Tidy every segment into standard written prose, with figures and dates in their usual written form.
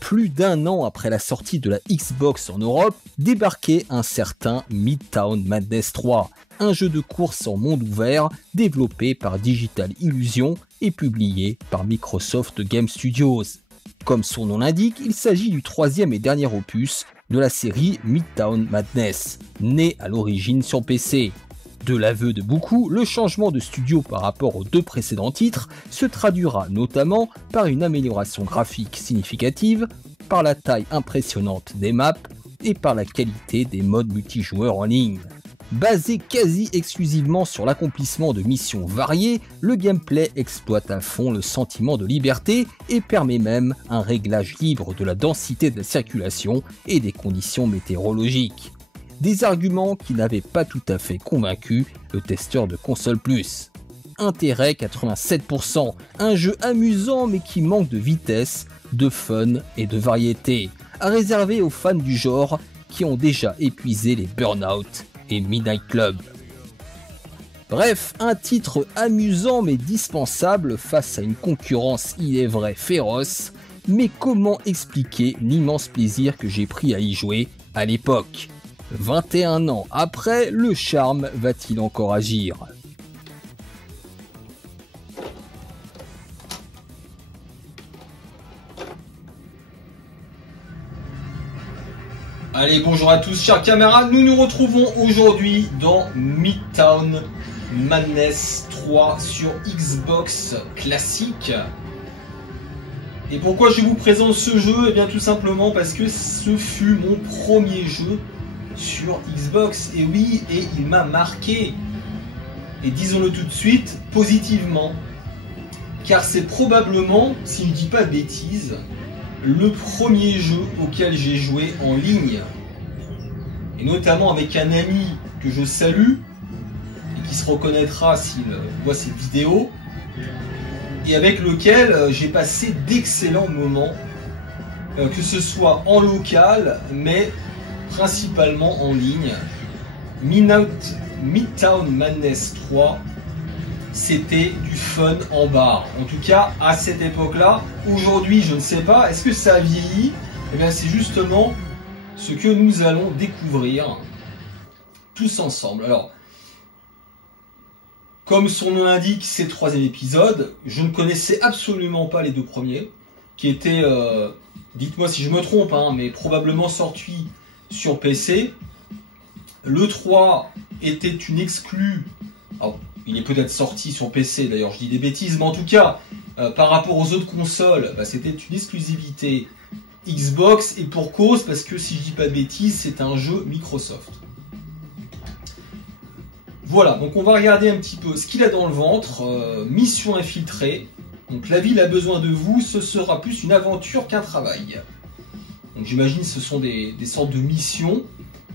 Plus d'un an après la sortie de la Xbox en Europe, débarquait un certain Midtown Madness 3, un jeu de course en monde ouvert développé par Digital Illusion et publié par Microsoft Game Studios. Comme son nom l'indique, il s'agit du troisième et dernier opus de la série Midtown Madness, né à l'origine sur PC. De l'aveu de beaucoup, le changement de studio par rapport aux deux précédents titres se traduira notamment par une amélioration graphique significative, par la taille impressionnante des maps et par la qualité des modes multijoueurs en ligne. Basé quasi exclusivement sur l'accomplissement de missions variées, le gameplay exploite à fond le sentiment de liberté et permet même un réglage libre de la densité de la circulation et des conditions météorologiques. Des arguments qui n'avaient pas tout à fait convaincu le testeur de Console Plus. Intérêt 87%, un jeu amusant mais qui manque de vitesse, de fun et de variété, à réserver aux fans du genre qui ont déjà épuisé les Burnout et Midnight Club. Bref, un titre amusant mais dispensable face à une concurrence il est vrai féroce, mais comment expliquer l'immense plaisir que j'ai pris à y jouer à l'époque ? 21 ans après, le charme va-t-il encore agir ? Allez, bonjour à tous chers camarades, nous nous retrouvons aujourd'hui dans Midtown Madness 3 sur Xbox classique. Et pourquoi je vous présente ce jeu ? Eh bien tout simplement parce que ce fut mon premier jeu sur Xbox, et oui, et il m'a marqué, et disons-le tout de suite, positivement, car c'est probablement, si je ne dis pas de bêtises, le premier jeu auquel j'ai joué en ligne, et notamment avec un ami que je salue, et qui se reconnaîtra s'il voit cette vidéo, et avec lequel j'ai passé d'excellents moments, que ce soit en local, mais principalement en ligne. Midtown Madness 3, c'était du fun en barre. En tout cas, à cette époque-là. Aujourd'hui, je ne sais pas. Est-ce que ça a vieilli ? Eh bien, c'est justement ce que nous allons découvrir tous ensemble. Alors, comme son nom l'indique, c'est le troisième épisode. Je ne connaissais absolument pas les deux premiers, qui étaient, dites-moi si je me trompe, hein, mais probablement sortis sur PC. Le 3 était une exclue. Alors, il est peut-être sorti sur PC, d'ailleurs je dis des bêtises, mais en tout cas, par rapport aux autres consoles, c'était une exclusivité Xbox, et pour cause, parce que si je dis pas de bêtises, c'est un jeu Microsoft. Voilà, donc on va regarder un petit peu ce qu'il a dans le ventre. Mission infiltrée. Donc la ville a besoin de vous, ce sera plus une aventure qu'un travail. Donc j'imagine ce sont des sortes de missions.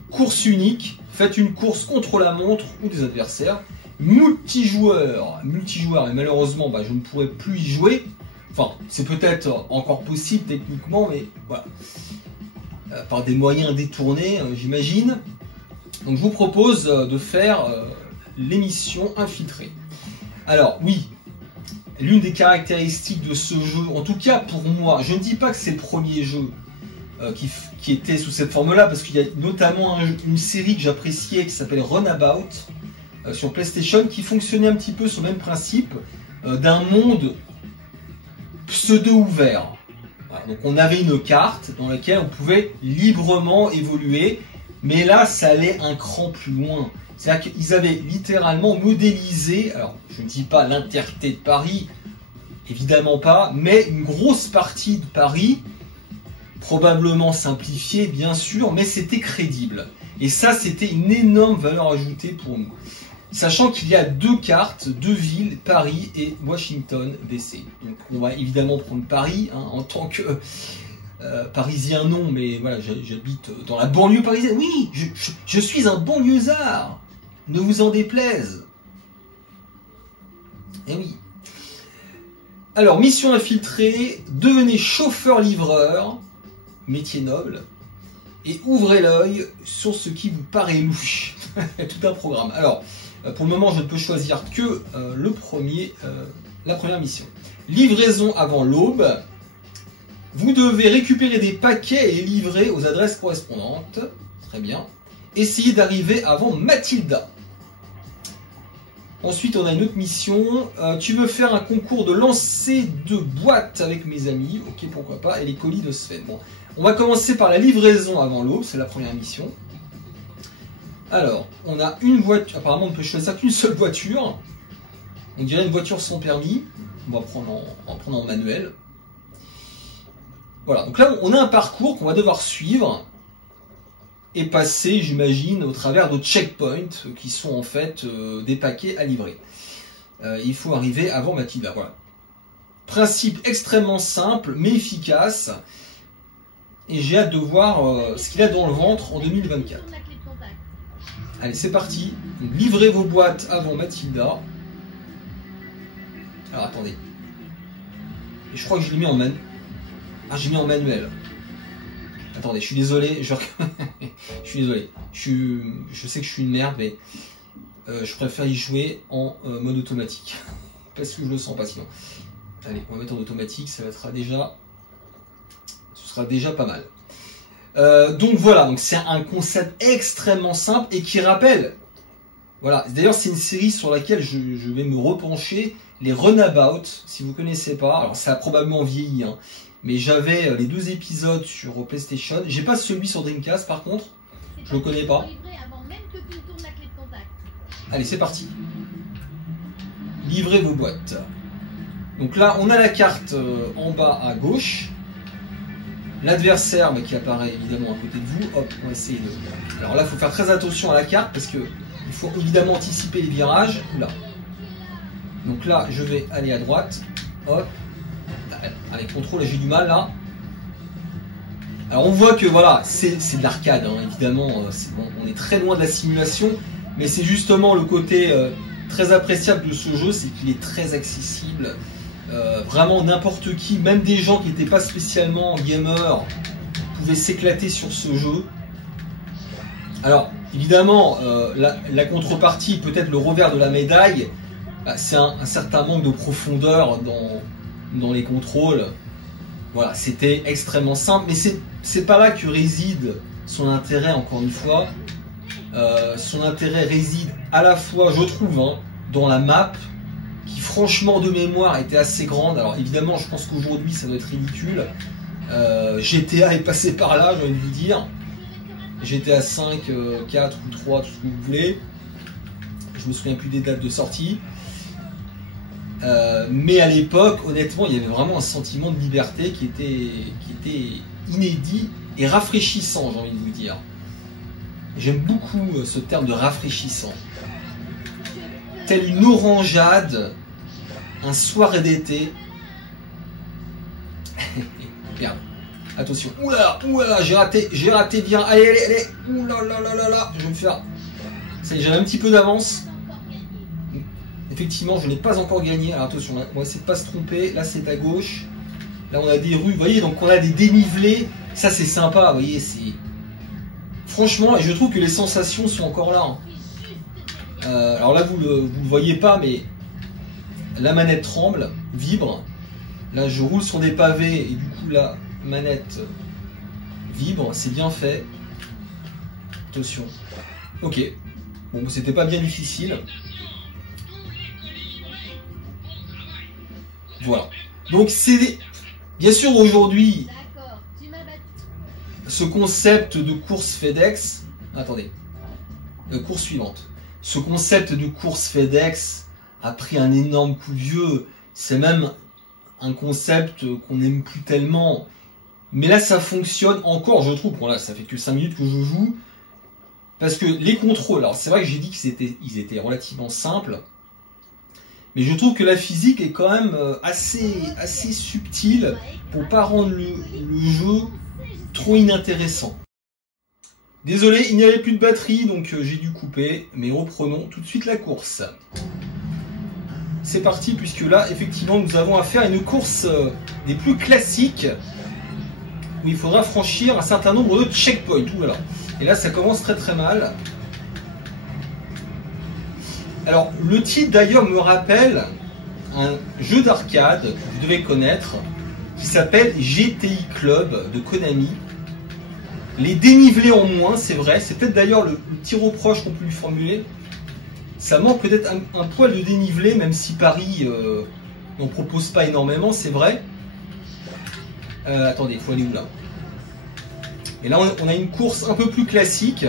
Course unique, faites une course contre la montre ou des adversaires. Multijoueur, et malheureusement je ne pourrai plus y jouer. Enfin, c'est peut-être encore possible techniquement, mais voilà. Par des moyens détournés, j'imagine. Donc je vous propose de faire l'émission infiltrée. Alors oui, l'une des caractéristiques de ce jeu, en tout cas pour moi, je ne dis pas que c'est le premier jeu qui était sous cette forme-là, parce qu'il y a notamment une série que j'appréciais qui s'appelle Runabout sur PlayStation, qui fonctionnait un petit peu sur le même principe d'un monde pseudo-ouvert. Voilà, donc on avait une carte dans laquelle on pouvait librement évoluer, mais là ça allait un cran plus loin. C'est-à-dire qu'ils avaient littéralement modélisé, alors je ne dis pas l'intégrité de Paris, évidemment pas, mais une grosse partie de Paris, probablement simplifiée bien sûr, mais c'était crédible. Et ça c'était une énorme valeur ajoutée pour nous. Sachant qu'il y a deux cartes, deux villes, Paris et Washington DC. Donc on va évidemment prendre Paris, hein, en tant que parisien non, mais voilà, j'habite dans la banlieue parisienne. Oui, je suis un banlieusard, ne vous en déplaise. Eh oui. Alors, mission infiltrée, devenez chauffeur-livreur, métier noble, et ouvrez l'œil sur ce qui vous paraît louche. Tout un programme. Alors, Pour le moment, je ne peux choisir que la première mission. Livraison avant l'aube. Vous devez récupérer des paquets et les livrer aux adresses correspondantes. Très bien. Essayez d'arriver avant Mathilda. Ensuite, on a une autre mission. Tu veux faire un concours de lancer de boîtes avec mes amis. Ok, pourquoi pas. Et les colis de Sven. Bon, on va commencer par la livraison avant l'aube. C'est la première mission. Alors, on a une voiture. Apparemment, on ne peut choisir qu'une seule voiture. On dirait une voiture sans permis. On va prendre en manuel. Voilà. Donc là, on a un parcours qu'on va devoir suivre et passer, j'imagine, au travers de checkpoints qui sont en fait des paquets à livrer. Il faut arriver avant Mathilda. Voilà. Principe extrêmement simple mais efficace. Et j'ai hâte de voir ce qu'il a dans le ventre en 2024. Allez, c'est parti. Livrez vos boîtes avant Mathilda. Alors, attendez. Et je crois que je l'ai mis en manuel. Ah, j'ai mis en manuel. Attendez, je suis désolé. Je suis désolé. Je sais que je suis une merde, mais je préfère y jouer en mode automatique. Parce que je le sens pas sinon. Allez, on va mettre en automatique. Ce sera déjà pas mal. Donc voilà, donc c'est un concept extrêmement simple et qui rappelle, voilà, d'ailleurs c'est une série sur laquelle je vais me repencher, les Runabout, si vous connaissez pas, alors ça a probablement vieilli, hein, mais j'avais les 2 épisodes sur PlayStation, j'ai pas celui sur Dreamcast par contre, je le connais pas. Allez, c'est parti. Livrez vos boîtes. Donc là, on a la carte en bas à gauche. L'adversaire qui apparaît évidemment à côté de vous. Hop, on va essayer de... Alors là, il faut faire très attention à la carte parce que il faut évidemment anticiper les virages. Là. Donc là, je vais aller à droite. Hop. Allez, contrôle, j'ai du mal là. Alors on voit que voilà, c'est de l'arcade, hein, évidemment. Bon, on est très loin de la simulation, mais c'est justement le côté très appréciable de ce jeu, c'est qu'il est très accessible. Vraiment n'importe qui, même des gens qui n'étaient pas spécialement gamers, pouvaient s'éclater sur ce jeu. Alors évidemment, la contrepartie, peut-être le revers de la médaille, c'est un certain manque de profondeur dans les contrôles. Voilà, c'était extrêmement simple, mais c'est pas là que réside son intérêt, encore une fois. Son intérêt réside à la fois, je trouve, hein, dans la map, qui franchement de mémoire était assez grande. Alors évidemment, je pense qu'aujourd'hui ça doit être ridicule. GTA est passé par là, j'ai envie de vous dire. GTA 5, 4 ou 3, tout ce que vous voulez. Je me souviens plus des dates de sortie. Mais à l'époque, honnêtement, il y avait vraiment un sentiment de liberté qui était inédit et rafraîchissant, j'ai envie de vous dire. J'aime beaucoup ce terme de rafraîchissant. Telle une orangeade, un soir d'été. Merde. Attention. Oula, oula, j'ai raté bien. Allez, allez, allez. Oula, là, là, là, là. Je vais me faire. Ça y est, j'avais un petit peu d'avance. Effectivement, je n'ai pas encore gagné. Alors attention, on va essayer de pas se tromper. Là, c'est à gauche. Là, on a des rues. Vous voyez, donc on a des dénivelés. Ça, c'est sympa. Vous voyez, c'est. Franchement, et je trouve que les sensations sont encore là. Hein. Alors là, vous le voyez pas, mais la manette tremble, vibre. Là, je roule sur des pavés et du coup, la manette vibre. C'est bien fait. Attention. Ok. Bon, c'était pas bien difficile. Voilà. Donc, c'est bien sûr aujourd'hui ce concept de course FedEx. Attendez. Course suivante. Ce concept de course FedEx a pris un énorme coup de vieux. C'est même un concept qu'on n'aime plus tellement. Mais là, ça fonctionne encore, je trouve. Bon, là, ça fait que 5 minutes que je joue. Parce que les contrôles, alors c'est vrai que j'ai dit qu'ils étaient relativement simples. Mais je trouve que la physique est quand même assez subtile pour pas rendre le jeu trop inintéressant. Désolé, il n'y avait plus de batterie, donc j'ai dû couper, mais reprenons tout de suite la course. C'est parti, puisque là, effectivement, nous avons affaire à une course des plus classiques, où il faudra franchir un certain nombre de checkpoints. Voilà. Et là, ça commence très très mal. Alors, le titre d'ailleurs me rappelle un jeu d'arcade que vous devez connaître qui s'appelle GTI Club de Konami. Les dénivelés en moins, c'est vrai, c'est peut-être d'ailleurs le petit reproche qu'on peut lui formuler. Ça manque peut-être un poil de dénivelé, même si Paris n'en propose pas énormément, c'est vrai. Attendez, il faut aller où là? Et là, on a une course un peu plus classique.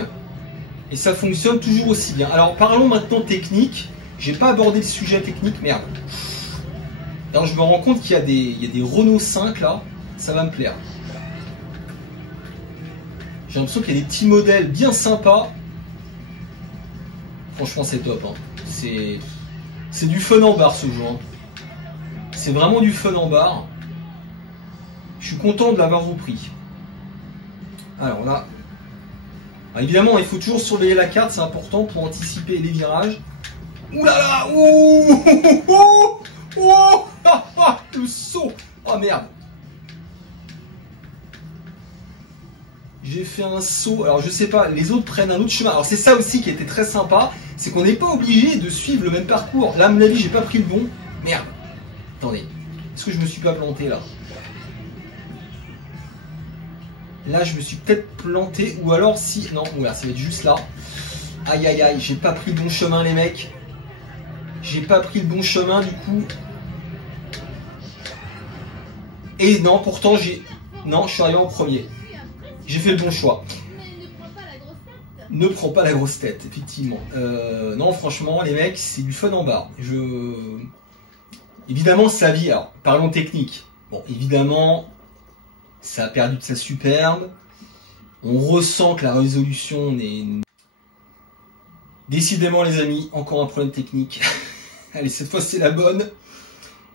Et ça fonctionne toujours aussi bien. Alors, parlons maintenant technique. J'ai pas abordé le sujet technique, merde. Alors, je me rends compte qu'il y a des Renault 5 là. Ça va me plaire. J'ai l'impression qu'il y a des petits modèles bien sympas. Franchement, c'est top. Hein. C'est du fun en barre ce jeu. Hein. C'est vraiment du fun en barre. Je suis content de l'avoir repris. Alors là, évidemment, il faut toujours surveiller la carte, c'est important pour anticiper les virages. Ouh là là, ouh, le saut. Oh merde. J'ai fait un saut. Alors je sais pas, les autres prennent un autre chemin. Alors c'est ça aussi qui était très sympa, c'est qu'on n'est pas obligé de suivre le même parcours. Là, à mon avis, j'ai pas pris le bon. Merde. Attendez, est-ce que je me suis pas planté là? Là, je me suis peut-être planté, ou alors si... Non, voilà, ça va être juste là. Aïe, aïe, aïe, j'ai pas pris le bon chemin, les mecs. J'ai pas pris le bon chemin, du coup. Et non, pourtant, Non, je suis arrivé en premier. J'ai fait le bon choix. Ne prends pas la grosse tête, effectivement. Non, franchement, les mecs, c'est du fun en barre. Évidemment, ça vit. Alors, parlons technique. Bon, évidemment... Ça a perdu de sa superbe. On ressent que la résolution n'est... Décidément les amis, encore un problème technique. Allez, cette fois c'est la bonne.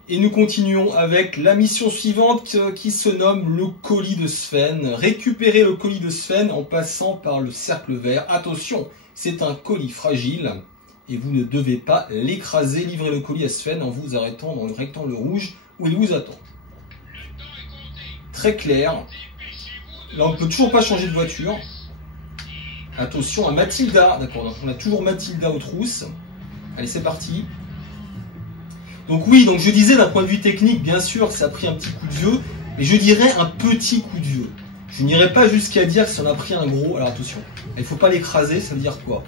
Et nous continuons avec la mission suivante qui se nomme le colis de Sven. Récupérer le colis de Sven en passant par le cercle vert. Attention, c'est un colis fragile et vous ne devez pas l'écraser. Livrez le colis à Sven en vous arrêtant dans le rectangle rouge où il vous attend. Très clair. Là, on ne peut toujours pas changer de voiture. Attention à Mathilda. D'accord, on a toujours Mathilda aux trousses. Allez, c'est parti. Donc oui, donc je disais d'un point de vue technique, bien sûr, ça a pris un petit coup de vieux, mais je dirais un petit coup de vieux. Je n'irai pas jusqu'à dire que ça en a pris un gros. Alors attention, il ne faut pas l'écraser, ça veut dire quoi?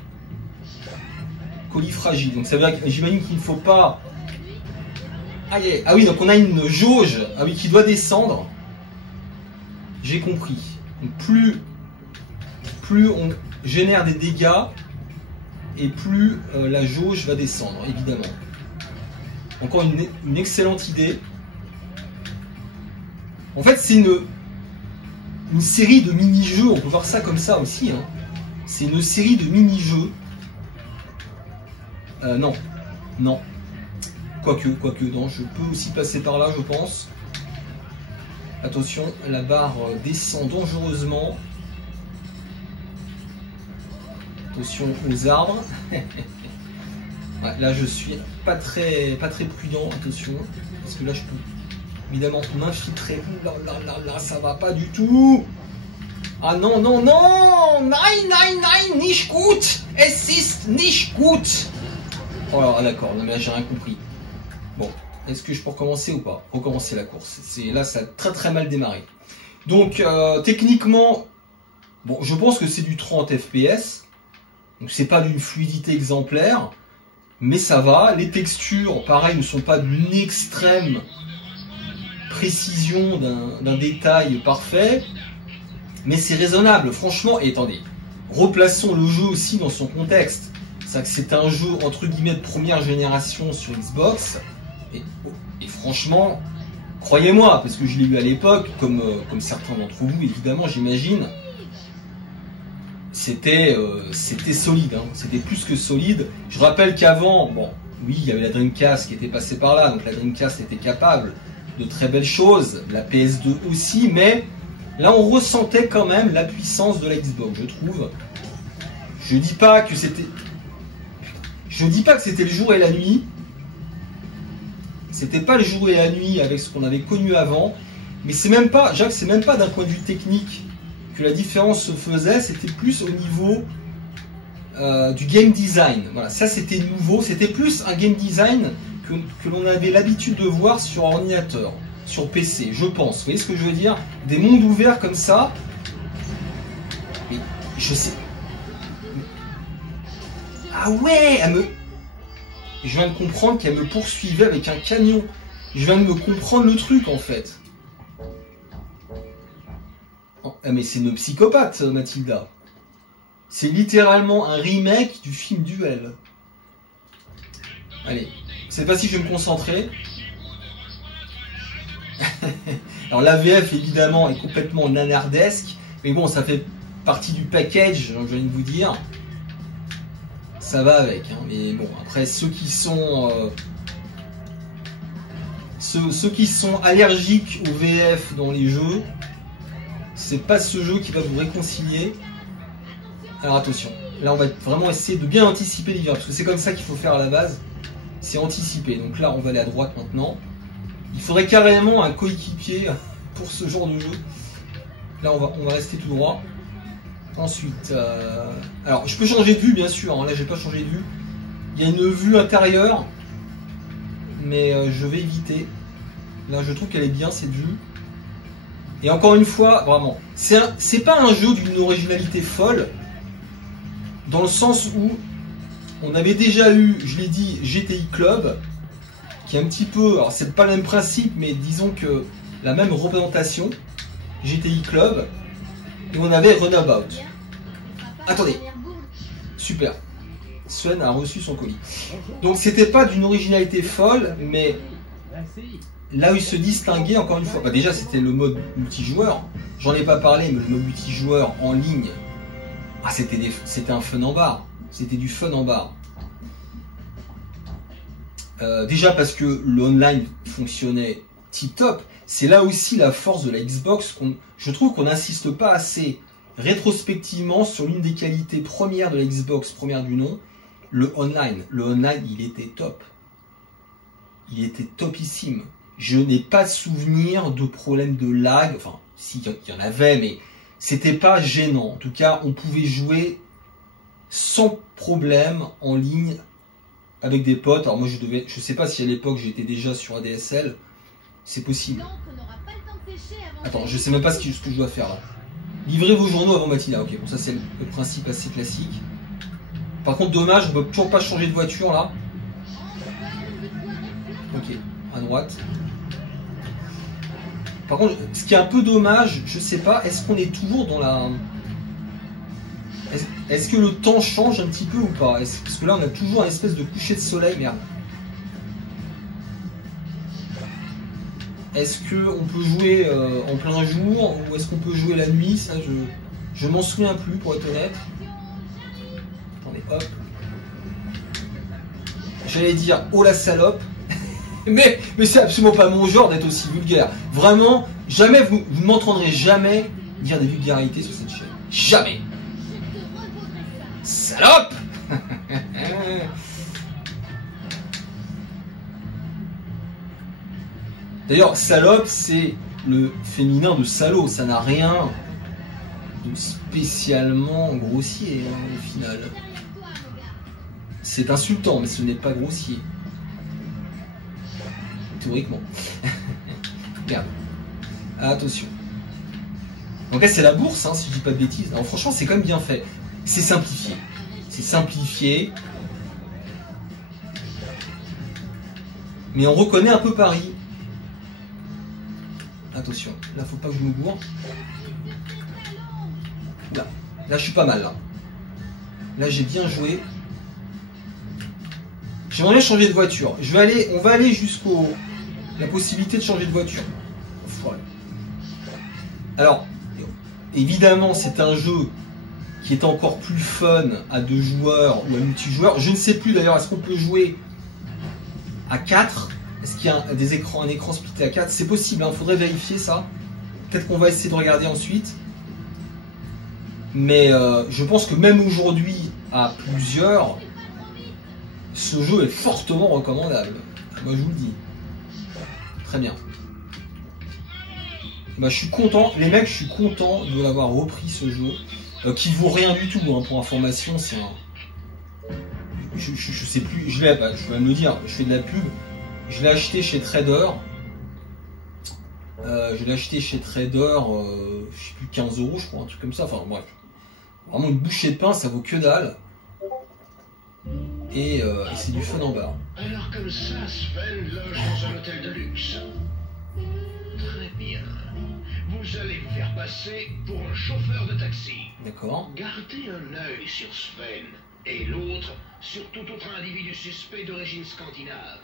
Colis fragile. Donc ça veut dire, j'imagine qu'il ne faut pas... Ah oui, donc on a une jauge qui doit descendre. J'ai compris. Donc plus on génère des dégâts et plus la jauge va descendre, évidemment. Encore une excellente idée. En fait, c'est une série de mini-jeux. On peut voir ça comme ça aussi. Hein. C'est une série de mini-jeux. Non. Non. Quoique, non. Je peux aussi passer par là, je pense. Attention, la barre descend dangereusement. Attention aux arbres. Ouais, là, je suis pas très prudent. Attention, parce que là, je peux évidemment m'infiltrer. Là, ça va pas du tout. Ah non, non, non. Nein, nicht gut. Es ist nicht gut. Oh là, d'accord. Non, mais là, j'ai rien compris. Bon. Est-ce que je peux recommencer ou pas? Recommencer la course. Là, ça a très mal démarré. Donc, techniquement, bon, je pense que c'est du 30 FPS. Donc, c'est pas d'une fluidité exemplaire. Mais ça va. Les textures, pareil, ne sont pas d'une extrême précision, d'un détail parfait. Mais c'est raisonnable, franchement. Et attendez, replaçons le jeu aussi dans son contexte. C'est un jeu, entre guillemets, de première génération sur Xbox. Et franchement, croyez-moi, parce que je l'ai eu à l'époque, comme certains d'entre vous, évidemment, j'imagine, c'était solide, hein, c'était plus que solide. Je rappelle qu'avant, bon, oui, il y avait la Dreamcast qui était passée par là, donc la Dreamcast était capable de très belles choses, la PS2 aussi, mais là, on ressentait quand même la puissance de la Xbox, je trouve. Je dis pas que c'était le jour et la nuit. C'était pas le jour et la nuit avec ce qu'on avait connu avant, mais c'est même pas, Jacques, c'est même pas d'un point de vue technique que la différence se faisait, c'était plus au niveau du game design. Voilà, ça c'était nouveau, c'était plus un game design que l'on avait l'habitude de voir sur ordinateur, sur PC, je pense. Vous voyez ce que je veux dire? Des mondes ouverts comme ça. Mais je sais. Ah ouais, je viens de comprendre qu'elle me poursuivait avec un camion. Je viens de me comprendre le truc en fait. Oh, mais c'est une psychopathe, Mathilda. C'est littéralement un remake du film Duel. Allez, je sais pas si je vais me concentrer. Alors la VF évidemment est complètement nanardesque, mais bon, ça fait partie du package, je viens de vous dire. Ça va avec, hein. Mais bon, après ceux qui sont allergiques au VF dans les jeux, c'est pas ce jeu qui va vous réconcilier. Alors attention, là on va vraiment essayer de bien anticiper les virages, parce que c'est comme ça qu'il faut faire à la base, c'est anticiper. Donc là on va aller à droite maintenant. Il faudrait carrément un coéquipier pour ce genre de jeu. Là on va rester tout droit. Ensuite, alors je peux changer de vue bien sûr, hein. Là j'ai pas changé de vue. Il y a une vue intérieure, mais je vais éviter. Là je trouve qu'elle est bien cette vue. Et encore une fois, vraiment, c'est pas un jeu d'une originalité folle, dans le sens où on avait déjà eu, je l'ai dit, GTI Club, qui est un petit peu, alors c'est pas le même principe, mais disons que la même représentation, GTI Club, et on avait Runabout. Attendez, super, Sven a reçu son colis. Donc c'était pas d'une originalité folle, mais là où il se distinguait, encore une fois, bah déjà c'était le mode multijoueur, j'en ai pas parlé, mais le mode multijoueur en ligne, ah, c'était un fun en barre, c'était du fun en barre. Déjà parce que le online fonctionnait tip top, c'est là aussi la force de la Xbox, je trouve qu'on n'insiste pas assez rétrospectivement sur l'une des qualités premières de la Xbox, première du nom, le online. Le online, il était top. Il était topissime. Je n'ai pas de souvenir de problème de lag, enfin, si, il y en avait, mais c'était pas gênant. En tout cas, on pouvait jouer sans problème en ligne avec des potes. Alors moi, je sais pas si à l'époque j'étais déjà sur ADSL, c'est possible. Attends, je sais même pas ce que je dois faire là. Livrez vos journaux avant matinale. Ok, bon, ça c'est le principe assez classique. Par contre, dommage, on peut toujours pas changer de voiture là. Ok, à droite. Par contre, ce qui est un peu dommage, je sais pas, est-ce qu'on est toujours dans la... Est-ce que le temps change un petit peu ou pas? Parce que là, on a toujours une espèce de coucher de soleil, merde. Est-ce qu'on peut jouer en plein jour ou est-ce qu'on peut jouer la nuit? Ça, je m'en souviens plus, pour être honnête. Attendez, hop. J'allais dire, oh la salope. Mais c'est absolument pas mon genre d'être aussi vulgaire. Vraiment, jamais vous ne m'entendrez jamais dire des vulgarités sur cette chaîne. Jamais. Salope. D'ailleurs, salope, c'est le féminin de salaud. Ça n'a rien de spécialement grossier, hein, au final. C'est insultant, mais ce n'est pas grossier. Théoriquement. Merde. Attention. Donc là, c'est la bourse, hein, si je dis pas de bêtises. Alors franchement, c'est quand même bien fait. C'est simplifié. C'est simplifié. Mais on reconnaît un peu Paris. Attention, là faut pas que je me gourre. Là je suis pas mal là. Là j'ai bien joué. J'aimerais bien changer de voiture. On va aller jusqu'au la possibilité de changer de voiture. Alors, évidemment c'est un jeu qui est encore plus fun à 2 joueurs ou à multijoueur. Je ne sais plus d'ailleurs, est-ce qu'on peut jouer à 4? Est-ce qu'il y a un écran splitté à 4? C'est possible, il faudrait vérifier ça. Peut-être qu'on va essayer de regarder ensuite. Mais je pense que même aujourd'hui, à plusieurs, ce jeu est fortement recommandable. Moi je vous le dis. Très bien. Bah, je suis content, les mecs, je suis content de l'avoir repris ce jeu. Qui vaut rien du tout, hein, pour information, je sais plus, je l'ai, bah, je peux même le dire, je fais de la pub. Je l'ai acheté chez Trader. Je l'ai acheté chez Trader, je sais plus, 15 €, je crois, un truc comme ça. Enfin bref, vraiment une bouchée de pain, ça vaut que dalle. Et c'est du fun en barre. Alors comme ça, Sven loge dans un hôtel de luxe. Très bien. Vous allez me faire passer pour un chauffeur de taxi. D'accord. Gardez un œil sur Sven et l'autre sur tout autre individu suspect d'origine scandinave.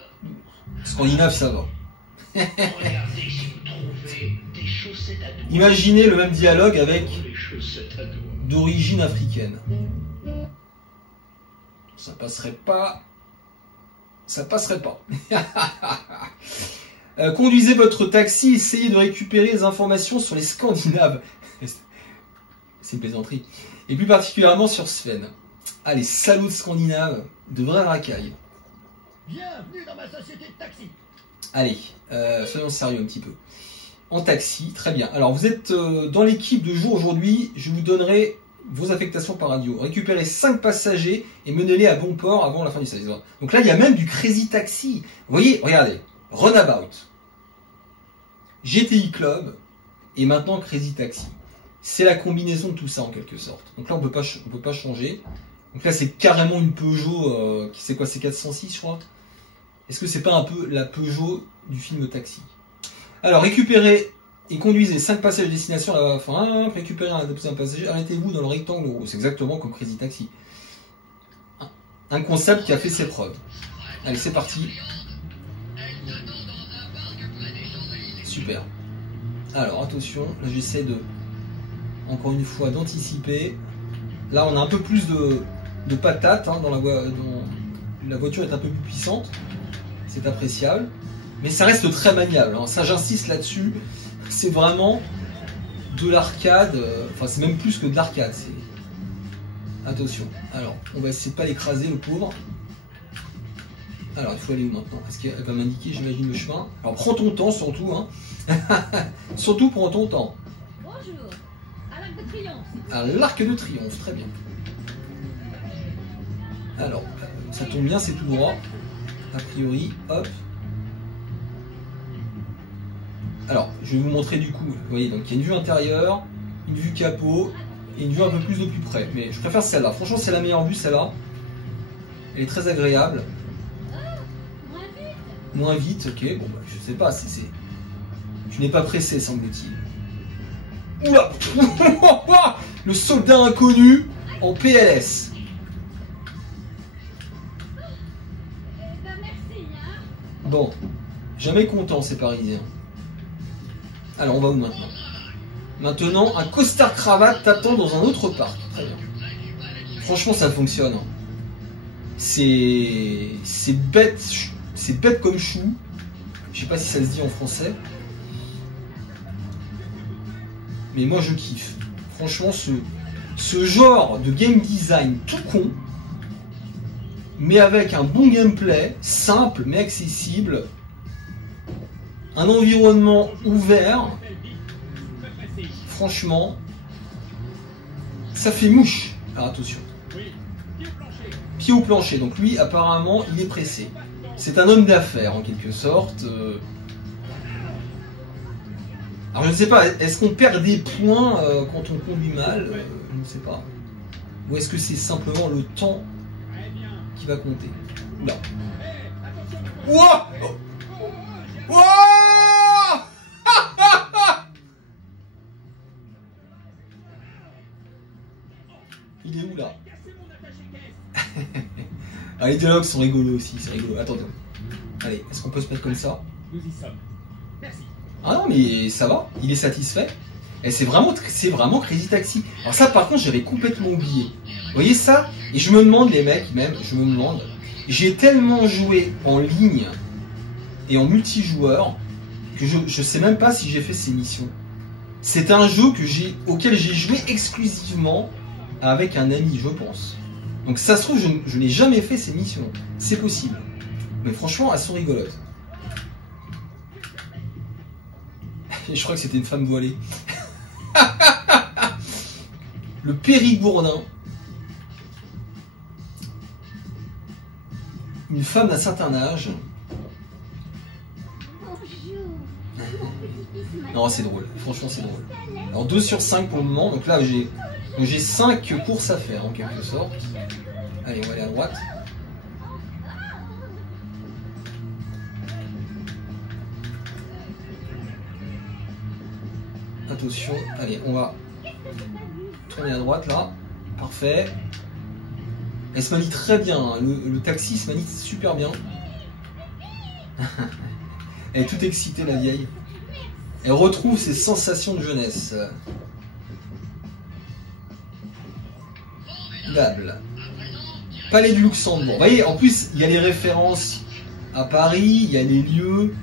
Scandinave, ça va. Regardez si vous trouvez des chaussettes à doigts. Imaginez le même dialogue avec Les chaussettes à doigts. d'origine africaine. Ça passerait pas. Ça passerait pas. Conduisez votre taxi, essayez de récupérer des informations sur les Scandinaves. C'est une plaisanterie. Et plus particulièrement sur Sven. Ah, les salauds de Scandinaves, de vrais racailles. Bienvenue dans ma société de taxi. Allez, soyons sérieux un petit peu. En taxi, très bien. Alors vous êtes dans l'équipe de jour aujourd'hui, je vous donnerai vos affectations par radio. Récupérez 5 passagers et menez-les à bon port avant la fin du service. Donc là, il y a même du Crazy Taxi. Vous voyez, regardez, Runabout, GTI Club et maintenant Crazy Taxi. C'est la combinaison de tout ça en quelque sorte. Donc là, on peut pas changer. Donc là, c'est carrément une Peugeot, c'est quoi, c'est 406 je crois. Est-ce que c'est pas un peu la Peugeot du film Taxi? Alors, récupérez et conduisez 5 passagers destination à la fin. Récupérez un passager, arrêtez-vous dans le rectangle rouge. C'est exactement comme Crazy Taxi. Un concept qui a fait ses preuves. Allez, c'est parti. Super. Alors, attention, là j'essaie de, encore une fois, d'anticiper. Là, on a un peu plus de patates, hein, la voiture est un peu plus puissante. C'est appréciable. Mais ça reste très maniable, hein. Ça j'insiste là-dessus, c'est vraiment de l'arcade, enfin c'est même plus que de l'arcade. Attention, alors on va essayer de pas l'écraser le pauvre. Alors il faut aller où maintenant? Est-ce qu'elle va m'indiquer, j'imagine, le chemin? Alors prends ton temps surtout, hein. Surtout prends ton temps. Bonjour, à l'Arc de Triomphe. À l'Arc de Triomphe, très bien. Alors, ça tombe bien, c'est tout droit. A priori, hop. Alors, je vais vous montrer du coup, vous voyez, donc il y a une vue intérieure, une vue capot, et une vue un peu plus de plus près. Mais je préfère celle-là, franchement c'est la meilleure vue celle-là. Elle est très agréable. Moins vite, ok, bon bah je sais pas, tu n'es pas pressé semble-t-il. Oula. Le soldat inconnu en PLS. Bon, jamais content ces Parisiens. Alors on va où maintenant? Maintenant, un costard cravate t'attend dans un autre parc. Très bien. Franchement, ça fonctionne. C'est bête comme chou. Je sais pas si ça se dit en français. Mais moi je kiffe. Franchement, ce genre de game design tout con, mais avec un bon gameplay, simple mais accessible, un environnement ouvert, franchement, ça fait mouche. Alors attention. Pied au plancher, donc lui apparemment il est pressé. C'est un homme d'affaires en quelque sorte. Alors je ne sais pas, est-ce qu'on perd des points quand on conduit mal? Je ne sais pas. Ou est-ce que c'est simplement le temps qui va compter? Oula. Ouah! Ouah! Il est où là? Ah, les dialogues sont rigolos aussi, c'est rigolo. Attends. Allez, est-ce qu'on peut se mettre comme ça? Nous y sommes. Merci. Ah non, mais ça va, il est satisfait. Et c'est vraiment Crazy Taxi. Alors ça, par contre, j'avais complètement oublié. Vous voyez ça? Et je me demande, les mecs, même, j'ai tellement joué en ligne et en multijoueur que je sais même pas si j'ai fait ces missions. C'est un jeu auquel j'ai joué exclusivement avec un ami, je pense. Donc ça se trouve, je n'ai jamais fait ces missions. C'est possible. Mais franchement, elles sont rigolotes. Et je crois que c'était une femme voilée. Le Périgourdin. une femme d'un certain âge. Non, c'est drôle, franchement c'est drôle. Alors 2 sur 5 pour le moment, donc là j'ai 5 courses à faire en quelque sorte. Allez, on va aller à droite. Attention, allez, on va tourner à droite là. Parfait. Elle se manie très bien, hein. Le taxi se manie super bien. Elle est toute excitée, la vieille. Elle retrouve ses sensations de jeunesse. Bable. Palais du Luxembourg. Vous voyez, en plus, il y a les références à Paris, il y a les lieux.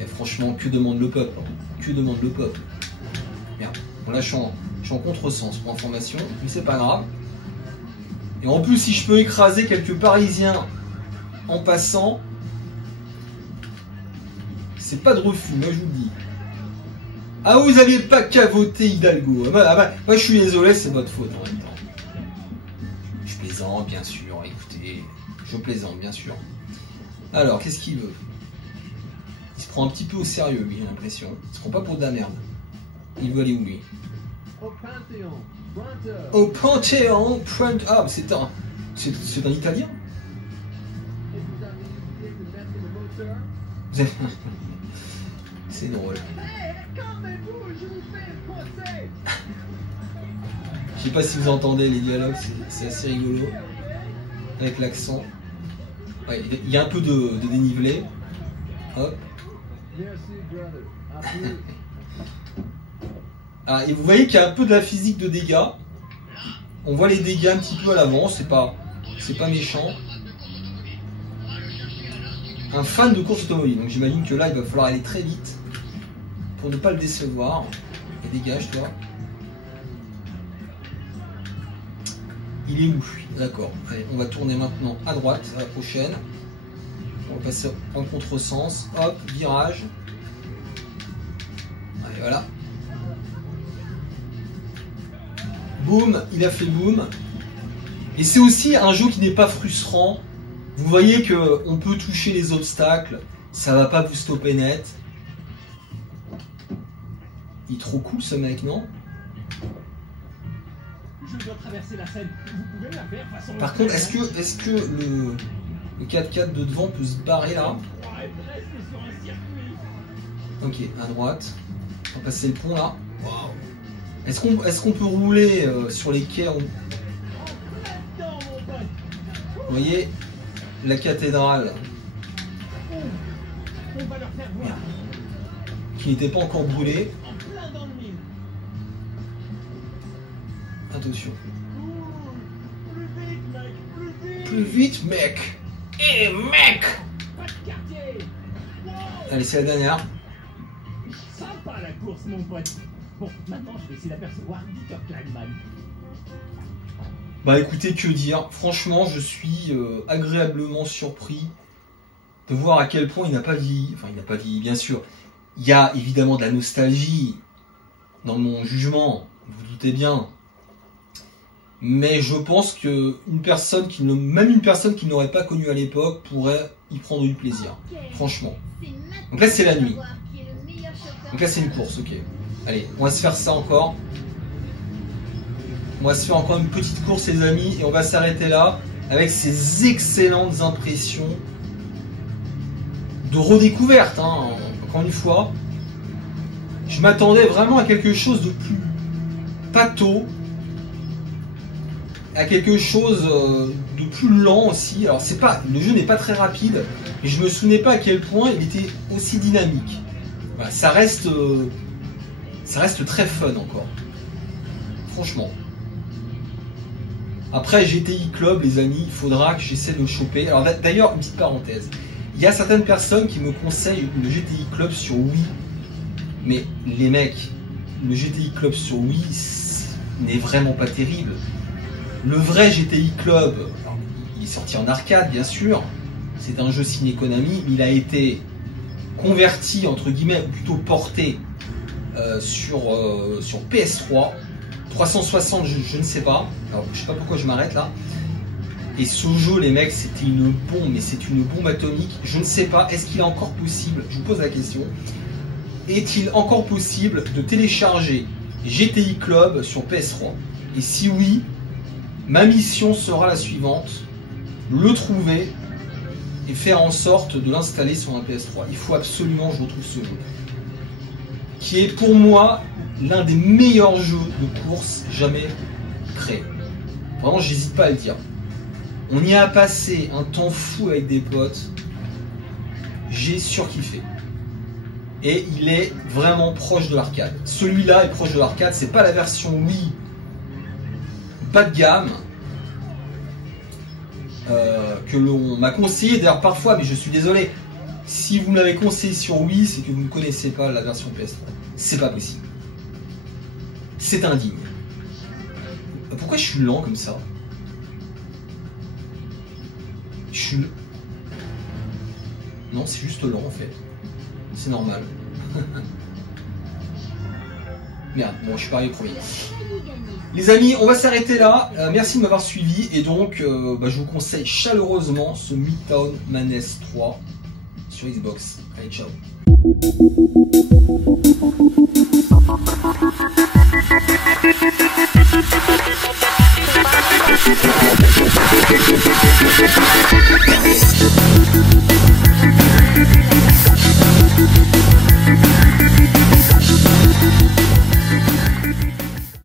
Et franchement, que demande le peuple? Que demande le peuple? Merde. Bon, là, je suis en contresens pour information, mais c'est pas grave. Et en plus, si je peux écraser quelques Parisiens en passant, c'est pas de refus, moi je vous le dis. Ah, vous aviez pas qu'à voter Hidalgo. Moi je suis désolé, c'est votre faute en même temps. Je plaisante, bien sûr, écoutez, je plaisante, bien sûr. Alors, qu'est-ce qu'il veut? Il se prend un petit peu au sérieux, lui, j'ai l'impression. Il se prend pas pour de la merde. Il veut aller où, lui? Au Panthéon, ah, c'est un Italien? C'est drôle. Je sais pas si vous entendez les dialogues, c'est assez rigolo. Avec l'accent. Ouais, il y a un peu de dénivelé. Hop. Ah, et vous voyez qu'il y a un peu de la physique de dégâts. On voit les dégâts un petit peu à l'avant, c'est pas méchant. Un fan de course automobile, donc j'imagine que là il va falloir aller très vite pour ne pas le décevoir. Et dégage-toi. Il est où? D'accord. Allez, on va tourner maintenant à droite, à la prochaine. On va passer en contresens. Hop, virage. Allez, voilà. Boum, il a fait boum. Et c'est aussi un jeu qui n'est pas frustrant. Vous voyez que on peut toucher les obstacles, ça va pas vous stopper net. Il est trop cool ce mec, non? Je dois traverser la Seine. Vous pouvez la faire façon. Par contre, est-ce que le 4x4 de devant peut se barrer là? Ok, à droite. On va passer le pont là. Wow. Est-ce qu'on peut rouler sur les quais? Vous voyez la cathédrale qui n'était pas encore brûlée. Attention. Plus vite, mec. Eh, mec. Allez, c'est la dernière. Sympa la course, mon pote. Bon, maintenant je vais essayer d'apercevoir Dieter Kleinman. Bah écoutez, que dire? Franchement, je suis agréablement surpris de voir à quel point il n'a pas vieilli. Enfin, il n'a pas vieilli, bien sûr. Il y a évidemment de la nostalgie dans mon jugement, vous vous doutez bien. Mais je pense que même une personne qui n'aurait pas connu à l'époque pourrait y prendre du plaisir. Franchement. Donc là, c'est la nuit. Donc là, c'est une course, ok. Allez, on va se faire ça encore. On va se faire encore une petite course, les amis, et on va s'arrêter là avec ces excellentes impressions de redécouverte. Hein. Encore une fois, je m'attendais vraiment à quelque chose de plus pâteau, à quelque chose de plus lent aussi. Alors le jeu n'est pas très rapide, mais je me souvenais pas à quel point il était aussi dynamique. Voilà, ça reste très fun encore. Franchement. Après GTI Club, les amis, il faudra que j'essaie de le choper. Alors d'ailleurs, une petite parenthèse. Il y a certaines personnes qui me conseillent le GTI Club sur Wii. Mais les mecs, le GTI Club sur Wii n'est vraiment pas terrible. Le vrai GTI Club, alors, il est sorti en arcade bien sûr, c'est un jeu Ciné Konami, mais il a été converti, entre guillemets, ou plutôt porté sur PS3, 360 je ne sais pas, alors je sais pas pourquoi je m'arrête là, Et ce jeu, les mecs, c'était une bombe, mais c'est une bombe atomique. Je ne sais pas, est-ce qu'il est encore possible, je vous pose la question, est-il encore possible de télécharger GTI Club sur PS3? Et si oui, ma mission sera la suivante, le trouver et faire en sorte de l'installer sur un PS3. Il faut absolument que je retrouve ce jeu, qui est pour moi l'un des meilleurs jeux de course jamais créés. Vraiment, j'hésite pas à le dire. On y a passé un temps fou avec des potes. J'ai surkiffé. Et il est vraiment proche de l'arcade. Celui-là est proche de l'arcade. C'est pas la version Wii bas de gamme que l'on m'a conseillé. D'ailleurs, parfois, mais je suis désolé. Si vous me l'avez conseillé sur Wii, c'est que vous ne connaissez pas la version PS3. C'est pas possible. C'est indigne. Pourquoi je suis lent comme ça? Je suis... Non, c'est juste lent en fait. C'est normal. Merde, bon, je suis pas arrivé au premier. Les amis, on va s'arrêter là. Merci de m'avoir suivi. Et donc, je vous conseille chaleureusement ce Midtown Madness 3 sur Xbox. Allez, ciao.